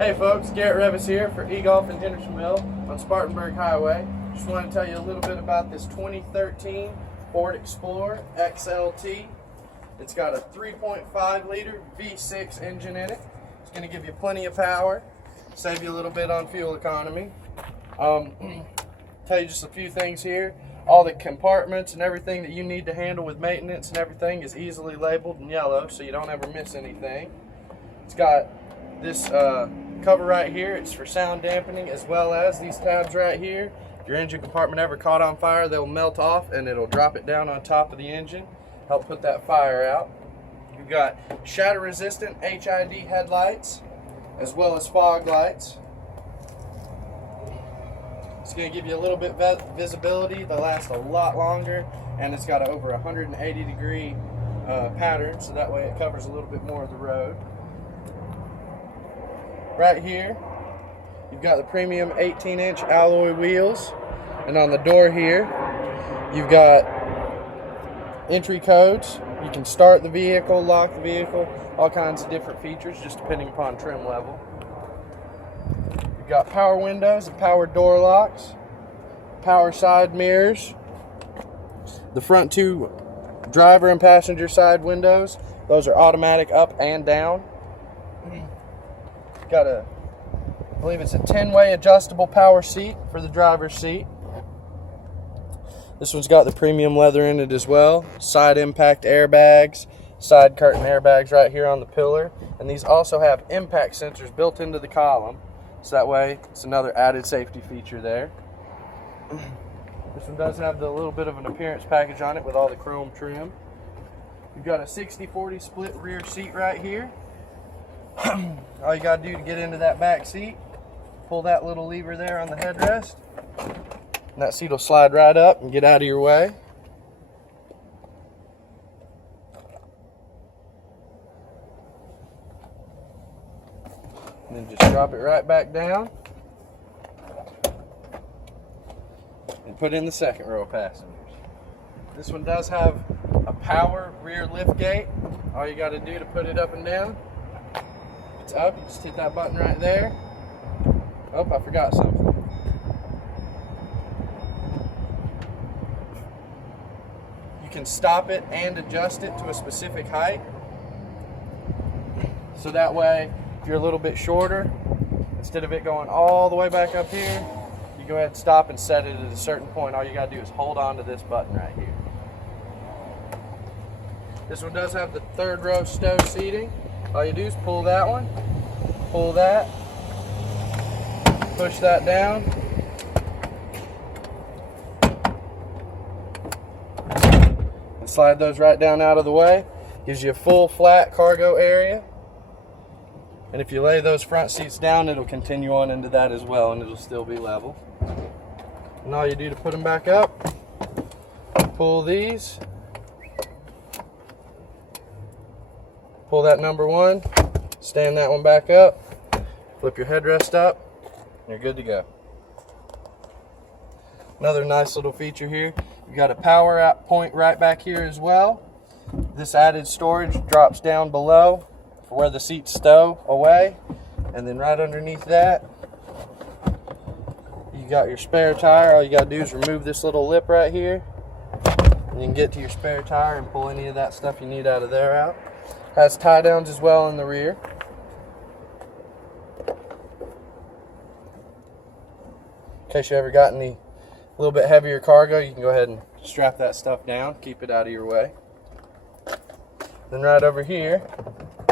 Hey folks, Garrett Revis here for eGolf in Hendersonville on Spartanburg Highway. Just want to tell you a little bit about this 2013 Ford Explorer XLT. It's got a 3.5 liter V6 engine in it. It's going to give you plenty of power, save you a little bit on fuel economy. Tell you just a few things here. All the compartments and everything that you need to handle with maintenance and everything is easily labeled in yellow, so you don't ever miss anything. It's got this cover right here. It's for sound dampening, as well as these tabs right here. If your engine compartment ever caught on fire, they'll melt off and it'll drop it down on top of the engine, help put that fire out. You've got shatter resistant HID headlights as well as fog lights. It's going to give you a little bit visibility that lasts a lot longer, and it's got over 180 degree pattern, so that way it covers a little bit more of the road. Right here, you've got the premium 18-inch alloy wheels, and on the door here, you've got entry codes. You can start the vehicle, lock the vehicle, all kinds of different features, just depending upon trim level. You've got power windows and power door locks, power side mirrors, the front two driver and passenger side windows. Those are automatic up and down. Got I believe it's a 10-way adjustable power seat for the driver's seat. This one's got the premium leather in it as well. Side impact airbags, side curtain airbags right here on the pillar. And these also have impact sensors built into the column. So that way, it's another added safety feature there. This one does have the little bit of an appearance package on it with all the chrome trim. You've got a 60-40 split rear seat right here. All you got to do to get into that back seat, pull that little lever there on the headrest, and that seat will slide right up and get out of your way. And then just drop it right back down and put in the second row of passengers. This one does have a power rear lift gate. All you got to do to put it up and down, it's up, you just hit that button right there. Oh, I forgot something. You can stop it and adjust it to a specific height. So that way, if you're a little bit shorter, instead of it going all the way back up here, you go ahead and stop and set it at a certain point. All you got to do is hold on to this button right here. This one does have the third row stow seating. All you do is pull that one, pull that, push that down, and slide those right down out of the way. Gives you a full flat cargo area. And if you lay those front seats down, it'll continue on into that as well, and it'll still be level. And all you do to put them back up, pull these, pull that number one, stand that one back up, flip your headrest up, and you're good to go. Another nice little feature here, you've got a power out point right back here as well. This added storage drops down below for where the seats stow away, and then right underneath that, you got your spare tire. All you got to do is remove this little lip right here, and you can get to your spare tire and pull any of that stuff you need out of there out. Has tie downs as well in the rear. In case you ever got any little bit heavier cargo, you can go ahead and strap that stuff down, keep it out of your way. Then right over here,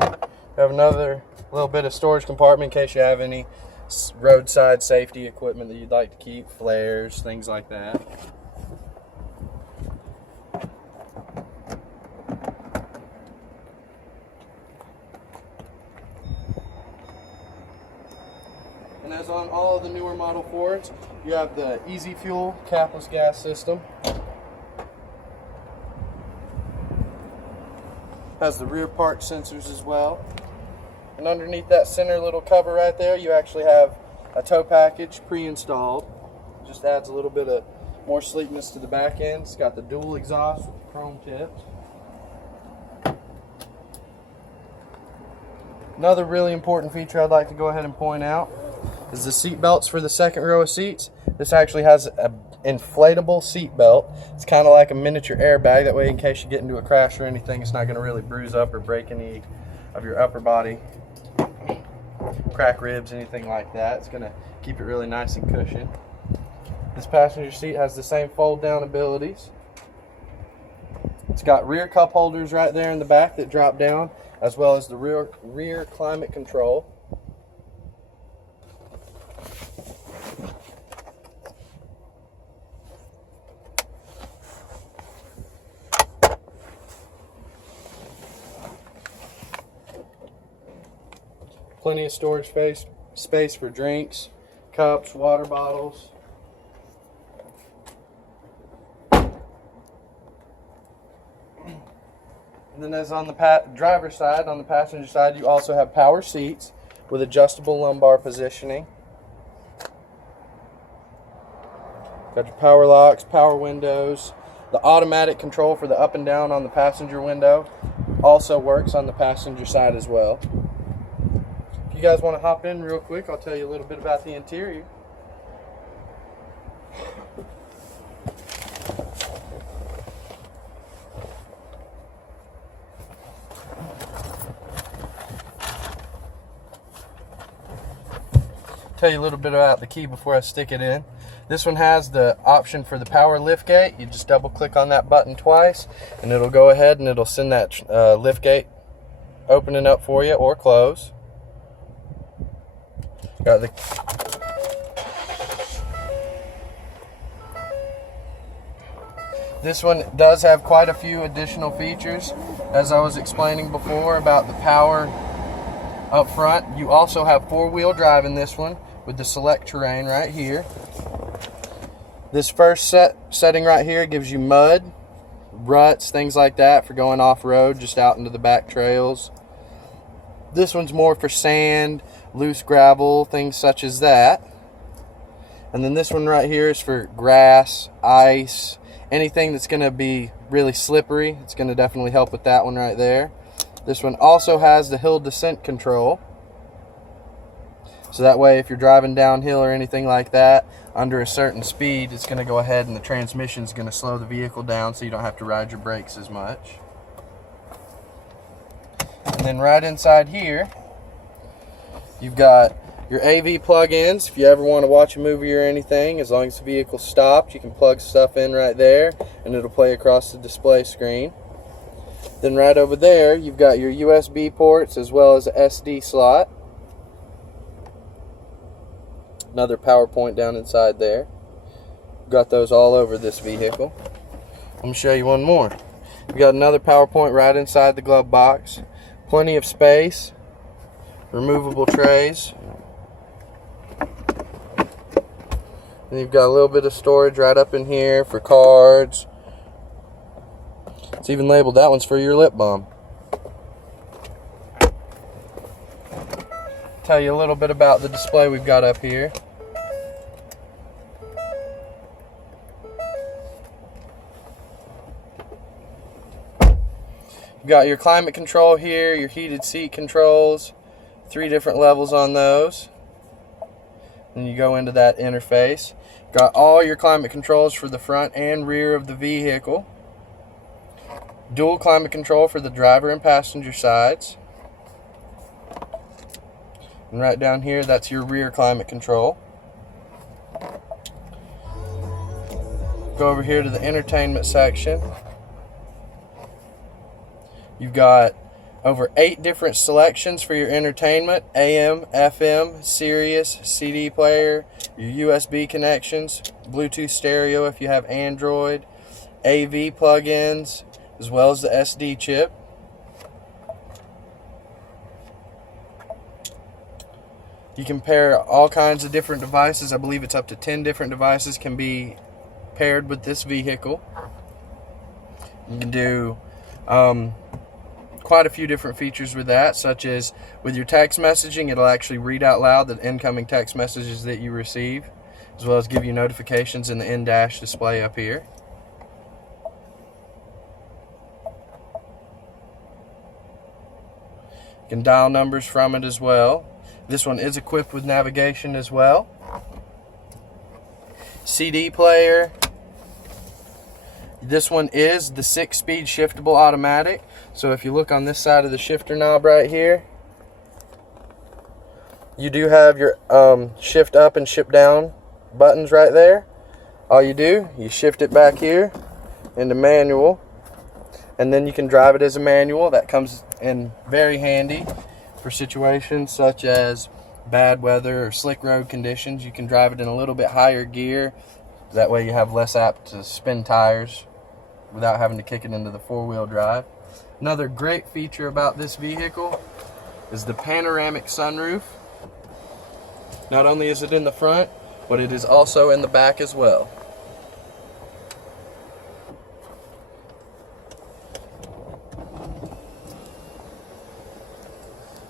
we have another little bit of storage compartment in case you have any roadside safety equipment that you'd like to keep, flares, things like that. And as on all of the newer Model Fords, you have the Easy Fuel capless gas system. Has the rear park sensors as well. And underneath that center little cover right there, you actually have a tow package pre-installed. Just adds a little bit of more sleekness to the back end. It's got the dual exhaust with chrome tips. Another really important feature I'd like to go ahead and point out is the seat belts for the second row of seats. This actually has an inflatable seat belt. It's kind of like a miniature airbag. That way, in case you get into a crash or anything, it's not going to really bruise up or break any of your upper body, crack ribs, anything like that. It's going to keep it really nice and cushioned. This passenger seat has the same fold down abilities. It's got rear cup holders right there in the back that drop down, as well as the rear climate control. Plenty of storage space for drinks, cups, water bottles. And then as on the driver's side, on the passenger side, you also have power seats with adjustable lumbar positioning. Got your power locks, power windows. The automatic control for the up and down on the passenger window also works on the passenger side as well. If you guys want to hop in real quick, I'll tell you a little bit about the interior. Tell you a little bit about the key before I stick it in. This one has the option for the power lift gate. You just double click on that button twice and it'll go ahead and it'll send that lift gate opening up for you or close. Got the This one does have quite a few additional features, as I was explaining before about the power up front. You also have four-wheel drive in this one with the select terrain right here. This first setting right here gives you mud, ruts, things like that for going off-road, just out into the back trails. This one's more for sand, loose gravel, things such as that. And then this one right here is for grass, ice, anything that's going to be really slippery. It's going to definitely help with that one right there. This one also has the hill descent control. So that way if you're driving downhill or anything like that under a certain speed, it's going to go ahead and the transmission is going to slow the vehicle down so you don't have to ride your brakes as much. And then right inside here, you've got your AV plug-ins. If you ever want to watch a movie or anything, as long as the vehicle's stopped, you can plug stuff in right there and it'll play across the display screen. Then right over there, you've got your USB ports as well as a SD slot. Another power point down inside there. Got those all over this vehicle. Let me show you one more. We've got another power point right inside the glove box. Plenty of space. Removable trays. And you've got a little bit of storage right up in here for cards. It's even labeled, that one's for your lip balm. Tell you a little bit about the display we've got up here. You've got your climate control here, your heated seat controls, 3 different levels on those. And you go into that interface. Got all your climate controls for the front and rear of the vehicle. Dual climate control for the driver and passenger sides. And right down here, that's your rear climate control. Go over here to the entertainment section. You've got over 8 different selections for your entertainment: AM, FM, Sirius, CD player, your USB connections, Bluetooth stereo if you have Android, AV plugins, as well as the SD chip. You can pair all kinds of different devices. I believe it's up to 10 different devices can be paired with this vehicle. You can do quite a few different features with that, such as with your text messaging, it'll actually read out loud the incoming text messages that you receive, as well as give you notifications in the in-dash display up here. You can dial numbers from it as well. This one is equipped with navigation as well. CD player. This one is the 6-speed shiftable automatic. So if you look on this side of the shifter knob right here, you do have your shift up and shift down buttons right there. All you do, you shift it back here into manual, and then you can drive it as a manual. That comes in very handy for situations such as bad weather or slick road conditions. You can drive it in a little bit higher gear. That way you have less apt to spin tires without having to kick it into the 4-wheel drive. Another great feature about this vehicle is the panoramic sunroof. Not only is it in the front, but it is also in the back as well.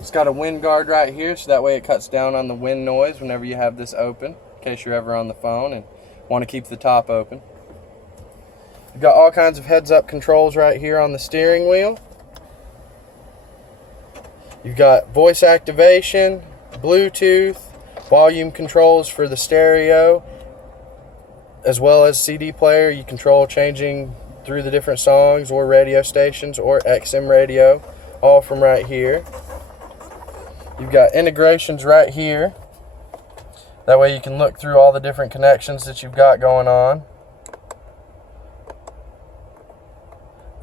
It's got a wind guard right here, so that way it cuts down on the wind noise whenever you have this open, in case you're ever on the phone and want to keep the top open. You've got all kinds of heads-up controls right here on the steering wheel. You've got voice activation, Bluetooth, volume controls for the stereo, as well as CD player. You control changing through the different songs or radio stations or XM radio, all from right here. You've got integrations right here. That way you can look through all the different connections that you've got going on.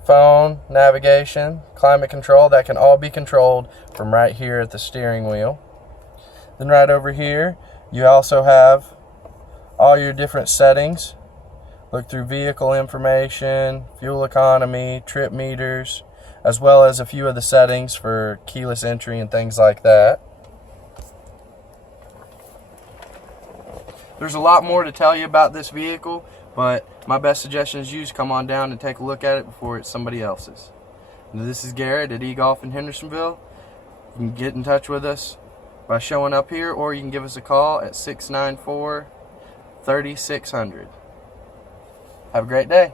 Phone, navigation, climate control, that can all be controlled from right here at the steering wheel. Then right over here, you also have all your different settings. Look through vehicle information, fuel economy, trip meters, as well as a few of the settings for keyless entry and things like that. There's a lot more to tell you about this vehicle, but my best suggestion is you just come on down and take a look at it before it's somebody else's. And this is Garrett at eGolf in Hendersonville. You can get in touch with us by showing up here, or you can give us a call at 694-3600. Have a great day.